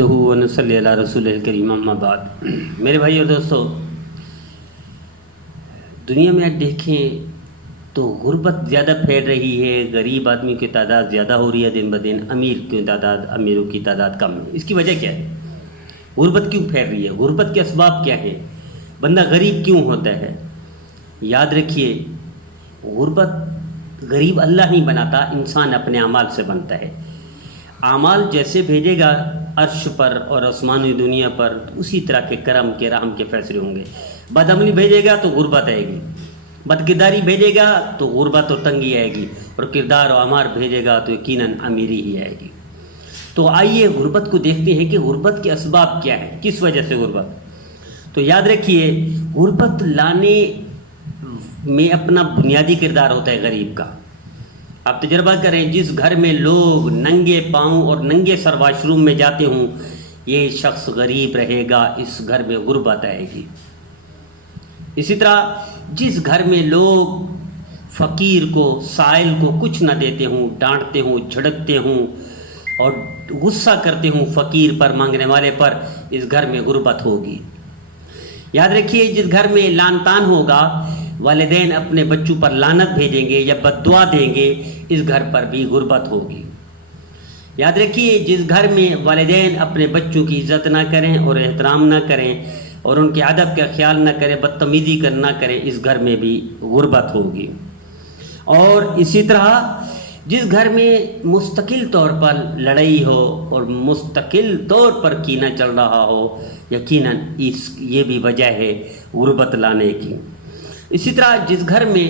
ونصلی علی رسول الکریم اما بعد۔ میرے بھائی اور دوستو، دنیا میں آج دیکھیں تو غربت زیادہ پھیل رہی ہے، غریب آدمی کی تعداد زیادہ ہو رہی ہے دن بدن، امیروں کی تعداد کم ہے۔ اس کی وجہ کیا ہے؟ غربت کیوں پھیل رہی ہے؟ غربت کے اسباب کیا ہیں؟ بندہ غریب کیوں ہوتا ہے؟ یاد رکھیے، غریب اللہ نہیں بناتا، انسان اپنے اعمال سے بنتا ہے۔ اعمال جیسے بھیجے گا عرش پر اور آسمانی دنیا پر، اسی طرح کے کرم کے رحم کے فیصلے ہوں گے۔ بدعملی بھیجے گا تو غربت آئے گی، بد کرداری بھیجے گا تو غربت اور تنگی آئے گی، اور کردار و اعمال بھیجے گا تو یقیناً امیری ہی آئے گی۔ تو آئیے غربت کو دیکھتے ہیں کہ غربت کے اسباب کیا ہیں، کس وجہ سے غربت۔ تو یاد رکھیے، غربت لانے میں اپنا بنیادی کردار ہوتا ہے غریب کا۔ آپ تجربہ کریں، جس گھر میں لوگ ننگے پاؤں اور ننگے سر واش روم میں جاتے ہوں، یہ شخص غریب رہے گا، اس گھر میں غربت آئے گی۔ اسی طرح جس گھر میں لوگ فقیر کو، سائل کو کچھ نہ دیتے ہوں، ڈانٹتے ہوں، جھڑکتے ہوں اور غصہ کرتے ہوں فقیر پر، مانگنے والے پر، اس گھر میں غربت ہوگی۔ یاد رکھیے، جس گھر میں لعن طعن ہوگا، والدین اپنے بچوں پر لعنت بھیجیں گے یا بد دعا دیں گے، اس گھر پر بھی غربت ہوگی۔ یاد رکھیے، جس گھر میں والدین اپنے بچوں کی عزت نہ کریں اور احترام نہ کریں اور ان کے ادب کا خیال نہ کریں، بدتمیزی نہ کریں، اس گھر میں بھی غربت ہوگی۔ اور اسی طرح جس گھر میں مستقل طور پر لڑائی ہو اور مستقل طور پر کینہ چل رہا ہو، یقیناً یہ بھی وجہ ہے غربت لانے کی۔ اسی طرح جس گھر میں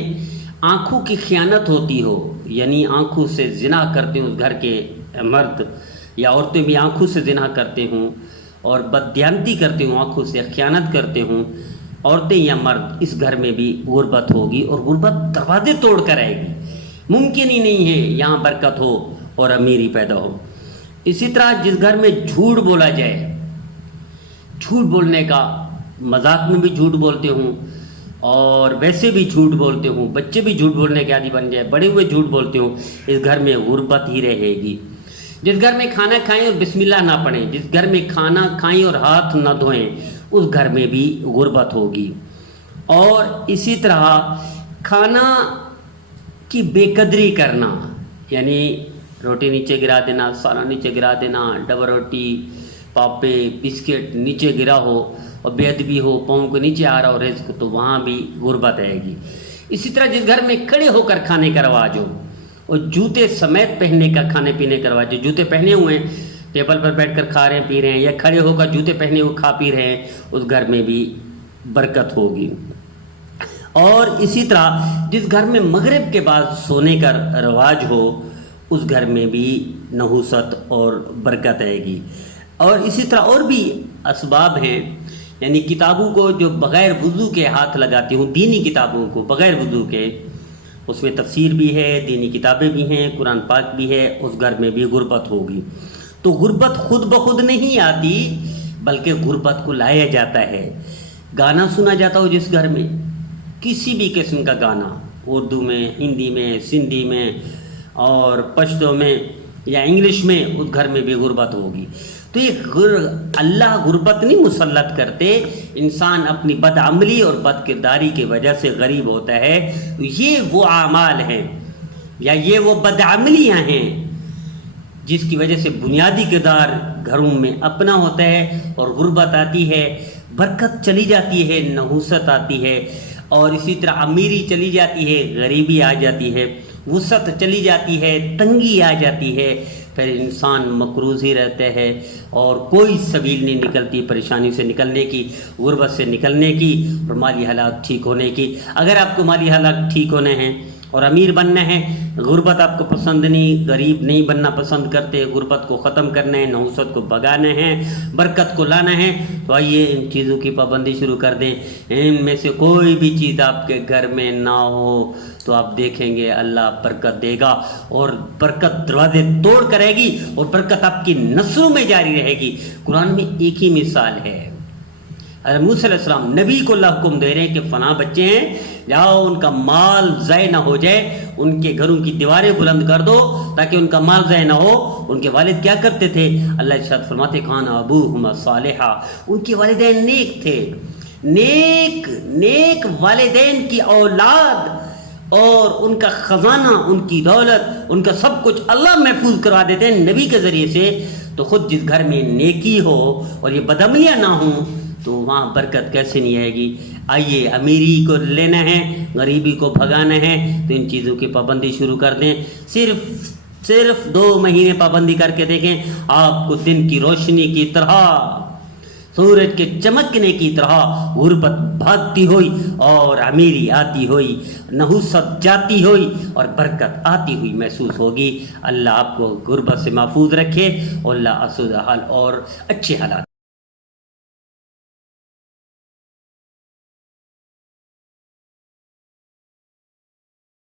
آنکھوں کی خیانت ہوتی ہو، یعنی آنکھوں سے زنا کرتے ہوں اس گھر کے مرد یا عورتیں بھی آنکھوں سے زنا کرتے ہوں اور بددیانتی کرتے ہوں، آنکھوں سے خیانت کرتے ہوں عورتیں یا مرد، اس گھر میں بھی غربت ہوگی، اور غربت دروازے توڑ کر آئے گی۔ ممکن ہی نہیں ہے یہاں برکت ہو اور امیری پیدا ہو۔ اسی طرح جس گھر میں جھوٹ بولا جائے، جھوٹ بولنے کا، مذاق میں بھی جھوٹ بولتے ہوں اور ویسے بھی جھوٹ بولتے ہوں، بچے بھی جھوٹ بولنے کے عادی بن جائے، بڑے ہوئے جھوٹ بولتے ہوں، اس گھر میں غربت ہی رہے گی۔ جس گھر میں کھانا کھائیں اور بسم اللہ نہ پڑھیں، جس گھر میں کھانا کھائیں اور ہاتھ نہ دھوئیں، اس گھر میں بھی غربت ہوگی۔ اور اسی طرح کھانا کی بے قدری کرنا، یعنی روٹی نیچے گرا دینا، سالن نیچے گرا دینا، ڈبل روٹی، پاپے، بسکٹ نیچے گرا ہو اور بے ادبی ہو، پاؤں کو نیچے آ رہا ہو رزق، تو وہاں بھی غربت آئے گی۔ اسی طرح جس گھر میں کھڑے ہو کر کھانے کا رواج ہو اور جوتے سمیت پہننے کا، کھانے پینے کا رواج، جو جوتے پہنے ہوئے ہیں ٹیبل پر بیٹھ کر کھا رہے ہیں پی رہے ہیں، یا کھڑے ہو کر جوتے پہنے ہوئے کھا پی رہے ہیں، اس گھر میں بھی برکت ہوگی۔ اور اسی طرح جس گھر میں مغرب کے بعد سونے کا رواج ہو، اس گھر میں بھی نحوست اور برکت آئے گی۔ اور اسی طرح اور بھی اسباب ہیں، یعنی کتابوں کو جو بغیر وضو کے ہاتھ لگاتی ہوں، دینی کتابوں کو بغیر وضو کے، اس میں تفسیر بھی ہے، دینی کتابیں بھی ہیں، قرآن پاک بھی ہے، اس گھر میں بھی غربت ہوگی۔ تو غربت خود بخود نہیں آتی، بلکہ غربت کو لایا جاتا ہے۔ گانا سنا جاتا ہو جس گھر میں، کسی بھی قسم کا گانا، اردو میں، ہندی میں، سندھی میں اور پشتو میں یا انگلش میں، اس گھر میں بھی غربت ہوگی۔ تو یہ اللہ غربت نہیں مسلط کرتے، انسان اپنی بدعملی اور بد کرداری کی وجہ سے غریب ہوتا ہے۔ یہ وہ اعمال ہیں یا یہ وہ بدعملیاں ہیں جس کی وجہ سے بنیادی کردار گھروں میں اپنا ہوتا ہے اور غربت آتی ہے، برکت چلی جاتی ہے، نحوست آتی ہے، اور اسی طرح امیری چلی جاتی ہے، غریبی آ جاتی ہے، وسعت چلی جاتی ہے، تنگی آ جاتی ہے، پھر انسان مقروض ہی رہتا ہے اور کوئی سبیل نہیں نکلتی پریشانی سے نکلنے کی، غربت سے نکلنے کی اور مالی حالات ٹھیک ہونے کی۔ اگر آپ کو مالی حالات ٹھیک ہونے ہیں اور امیر بننا ہے، غربت آپ کو پسند نہیں، غریب نہیں بننا پسند کرتے، غربت کو ختم کرنا ہے، نحوست کو بھگانا ہے، برکت کو لانا ہے، تو آئیے ان چیزوں کی پابندی شروع کر دیں۔ ان میں سے کوئی بھی چیز آپ کے گھر میں نہ ہو تو آپ دیکھیں گے اللہ برکت دے گا، اور برکت دروازے توڑ کرے گی، اور برکت آپ کی نسلوں میں جاری رہے گی۔ قرآن میں ایک ہی مثال ہے، حضرت موسیٰ علیہ السلام نبی کو اللہ حکم دے رہے ہیں کہ فلاں بچے ہیں، جاؤ ان کا مال ضائع نہ ہو جائے، ان کے گھروں کی دیواریں بلند کر دو تاکہ ان کا مال ضائع نہ ہو۔ ان کے والد کیا کرتے تھے؟ اللہ ارشاد فرماتے کان ابوہما صالحا، ان کے والدین نیک تھے، نیک والدین کی اولاد، اور ان کا خزانہ، ان کی دولت، ان کا سب کچھ اللہ محفوظ کروا دیتے ہیں نبی کے ذریعے سے۔ تو خود جس گھر میں نیکی ہو اور یہ بدعملیاں نہ ہوں تو وہاں برکت کیسے نہیں آئے گی؟ آئیے، امیری کو لینا ہے، غریبی کو بھگانا ہے تو ان چیزوں کی پابندی شروع کر دیں۔ صرف 2 مہینے پابندی کر کے دیکھیں، آپ کو دن کی روشنی کی طرح، سورج کے چمکنے کی طرح غربت بھاگتی ہوئی اور امیری آتی ہوئی، نحوست جاتی ہوئی اور برکت آتی ہوئی محسوس ہوگی۔ اللہ آپ کو غربت سے محفوظ رکھے، اور اللہ آسودہ حال اور اچھے حالات